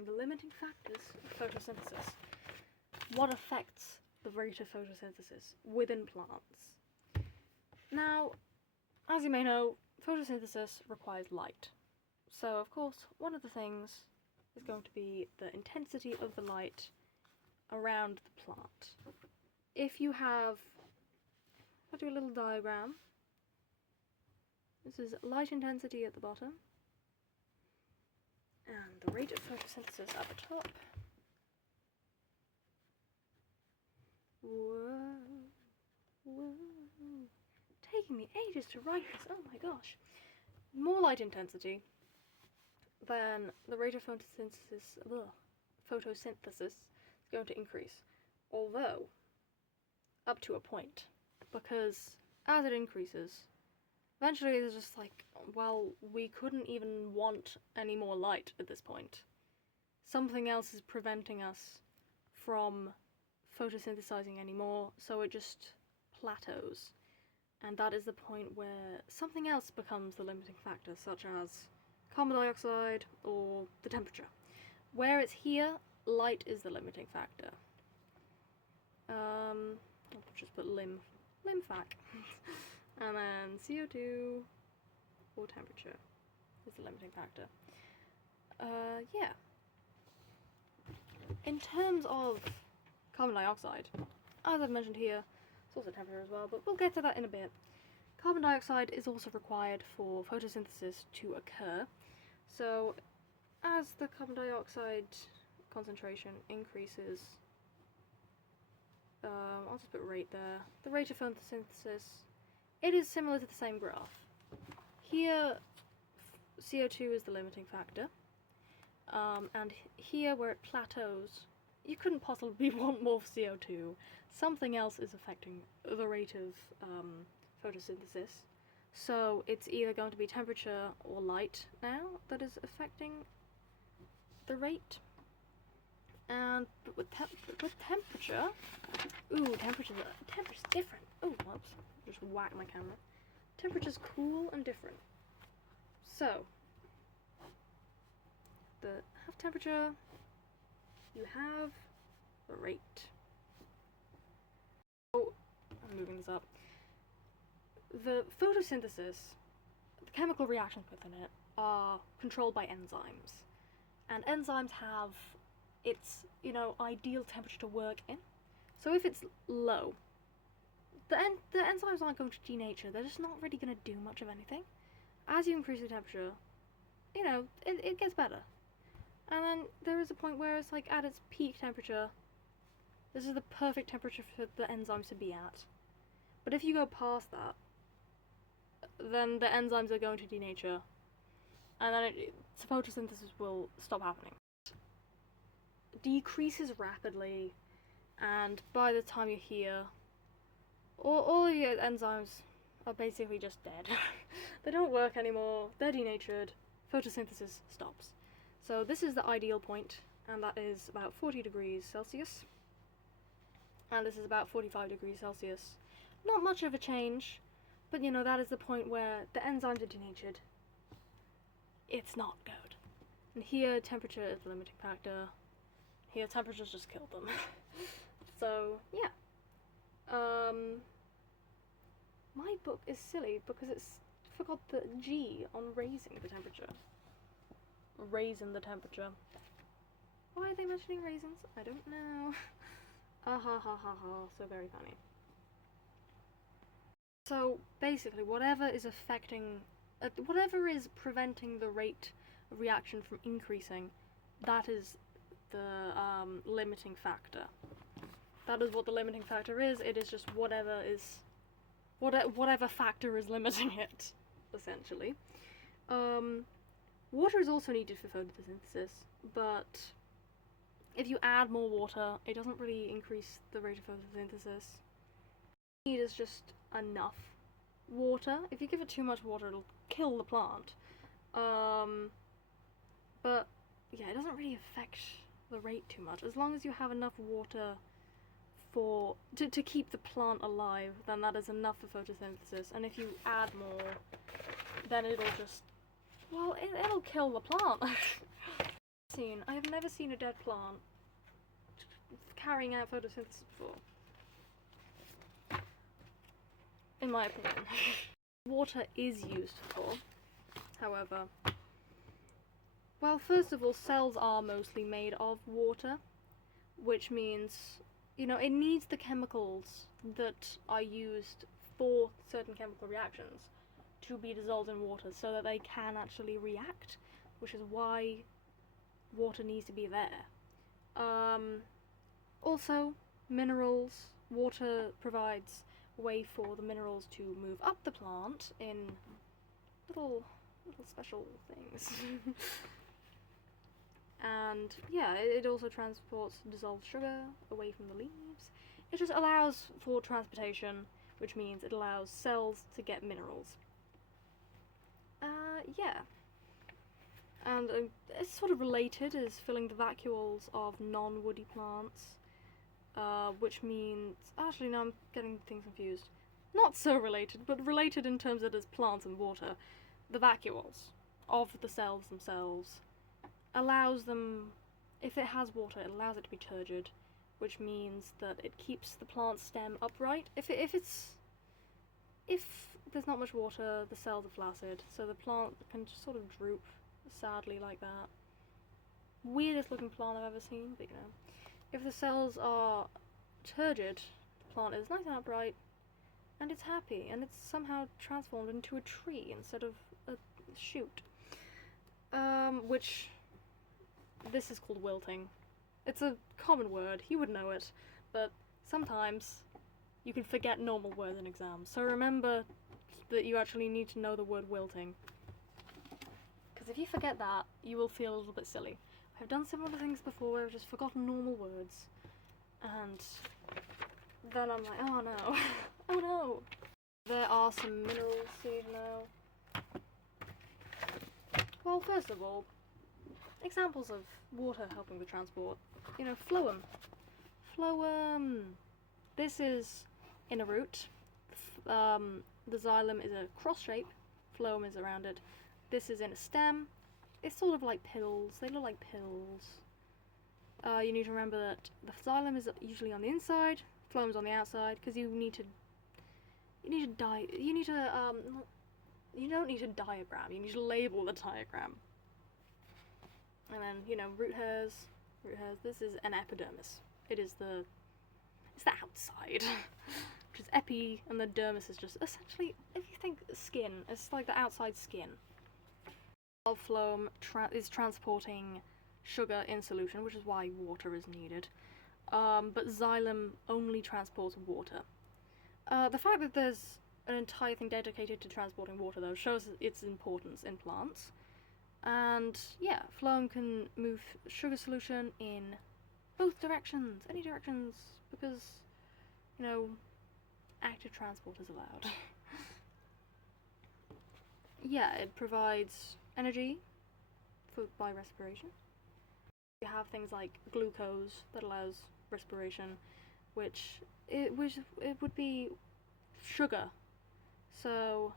covering the limiting factors of photosynthesis. What affects the rate of photosynthesis within plants? Now, as you may know, photosynthesis requires light. So, of course, one of the things is going to be the intensity of the light around the plant. If you have, I'll do a little diagram. This is light intensity at the bottom, and the rate of photosynthesis at the top. Whoa, whoa. Taking me ages to write this, oh my gosh. More light intensity, then the rate of photosynthesis is going to increase. Although, up to a point. Because as it increases, eventually it's just like, well, we couldn't even want any more light at this point. Something else is preventing us from photosynthesizing anymore, so it just plateaus. And that is the point where something else becomes the limiting factor, such as carbon dioxide or the temperature. Where it's here, light is the limiting factor. I'll just put limfac. And then CO2 or temperature is the limiting factor. Yeah. In terms of carbon dioxide, as I've mentioned here, it's also temperature as well, but we'll get to that in a bit. Carbon dioxide is also required for photosynthesis to occur. So, as the carbon dioxide concentration increases, I'll just put rate there. The rate of photosynthesis, it is similar to the same graph. Here, CO2 is the limiting factor, and here where it plateaus, you couldn't possibly want more CO2. Something else is affecting the rate of photosynthesis. So it's either going to be temperature or light now that is affecting the rate. And with temperature, temperature's different. Oh, whoops, just whacked my camera. Temperature's cool and different. So, have temperature, you have the rate. Oh, I'm moving this up. The photosynthesis, the chemical reactions within it, are controlled by enzymes. And enzymes have its, ideal temperature to work in. So if it's low, the enzymes aren't going to denature. They're just not really going to do much of anything. As you increase the temperature, it gets better. And then there is a point where it's like at its peak temperature, this is the perfect temperature for the enzymes to be at. But if you go past that, then the enzymes are going to denature, and then photosynthesis will stop happening. It decreases rapidly, and by the time you're here, all of your enzymes are basically just dead. They don't work anymore, they're denatured, photosynthesis stops. So this is the ideal point, and that is about 40 degrees Celsius. And this is about 45 degrees Celsius. Not much of a change, but that is the point where the enzymes are denatured. It's not good. And here, temperature is the limiting factor. Here, temperature's just killed them. So, yeah. My book is silly because it's forgot the G on raising the temperature. Raising the temperature. Why are they mentioning raisins? I don't know. Ah ha ha ha ha, so very funny. So basically, whatever is preventing the rate of reaction from increasing, that is the limiting factor. That is what the limiting factor is. It is just whatever factor is limiting it, essentially. Water is also needed for photosynthesis, but if you add more water, it doesn't really increase the rate of photosynthesis. What you need is just enough water. If you give it too much water, it'll kill the plant. But yeah, it doesn't really affect the rate too much. As long as you have enough water to keep the plant alive, then that is enough for photosynthesis. And if you add more, then it'll just, well, it'll kill the plant. seen. I have never seen a dead plant carrying out photosynthesis before. In my opinion. Water is used for, however. Well, first of all, cells are mostly made of water, which means, you know, it needs the chemicals that are used for certain chemical reactions to be dissolved in water so that they can actually react, which is why water needs to be there. Also, minerals. Water provides a way for the minerals to move up the plant in little special things. And yeah, it also transports dissolved sugar away from the leaves. It just allows for transportation, which means it allows cells to get minerals. Yeah. And it's sort of related as filling the vacuoles of non-woody plants, which means... Actually, no, I'm getting things confused. Not so related, but related in terms that as plants and water. The vacuoles of the cells themselves allows them, if it has water, it allows it to be turgid, which means that it keeps the plant stem upright. If there's not much water, the cells are flaccid, so the plant can just sort of droop sadly like that. Weirdest looking plant I've ever seen, but you know. If the cells are turgid, the plant is nice and upright, and it's happy, and it's somehow transformed into a tree instead of a shoot. Which, this is called wilting. It's a common word, you would know it, but sometimes you can forget normal words in exams, so remember that you actually need to know the word wilting. Because if you forget that, you will feel a little bit silly. I've done similar things before where I've just forgotten normal words, and then I'm like, oh no, oh no. There are some minerals here now. Well, first of all, examples of water helping with transport. You know, phloem. Phloem. This is in a root. The xylem is a cross shape. Phloem is around it. This is in a stem. It's sort of like pills. They look like pills. You need to remember that the xylem is usually on the inside, phloem's on the outside, because you don't need to diagram, you need to label the diagram. And then, you know, root hairs, this is an epidermis. It's the outside, which is epi, and the dermis is just essentially, if you think skin, it's like the outside skin. Phloem is transporting sugar in solution, which is why water is needed. But xylem only transports water. The fact that there's an entire thing dedicated to transporting water, though, shows its importance in plants. And yeah, phloem can move sugar solution in both directions, any directions, because, you know, active transport is allowed. Yeah, it provides energy by respiration. You have things like glucose that allows respiration, which it would be sugar. So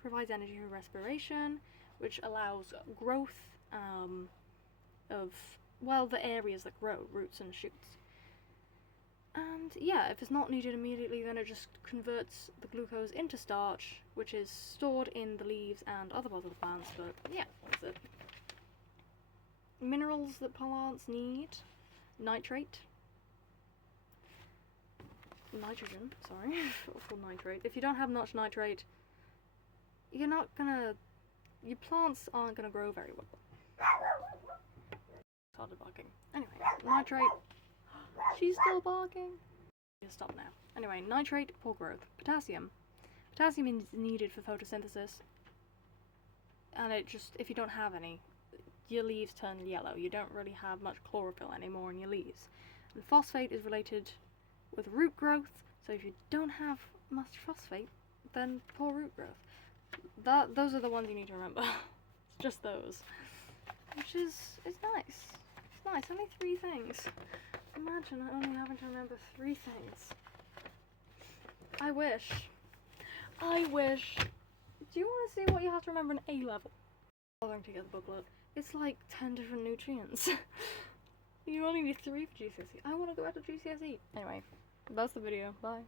provides energy for respiration, which allows growth of, well, the areas that grow, roots and shoots. And yeah, if it's not needed immediately, then it just converts the glucose into starch, which is stored in the leaves and other parts of the plants, but yeah, that's it. Minerals that plants need: nitrate. Nitrogen, sorry, for nitrate. If you don't have much nitrate, your plants aren't gonna grow very well. Started barking. Anyway, nitrate. She's still barking. Just stop now. Anyway, nitrate for growth. Potassium. Potassium is needed for photosynthesis, and it just, if you don't have any, your leaves turn yellow. You don't really have much chlorophyll anymore in your leaves. And phosphate is related with root growth, so if you don't have much phosphate, then poor root growth. Those are the ones you need to remember. It's just those. Which is nice. It's nice. Only 3 things. Imagine only having to remember 3 things. I wish. Do you want to see what you have to remember in A-level? I'm bothering to get the booklet. It's like 10 different nutrients. You only need 3 for GCSE. I want to go back to GCSE. Anyway, that's the video. Bye.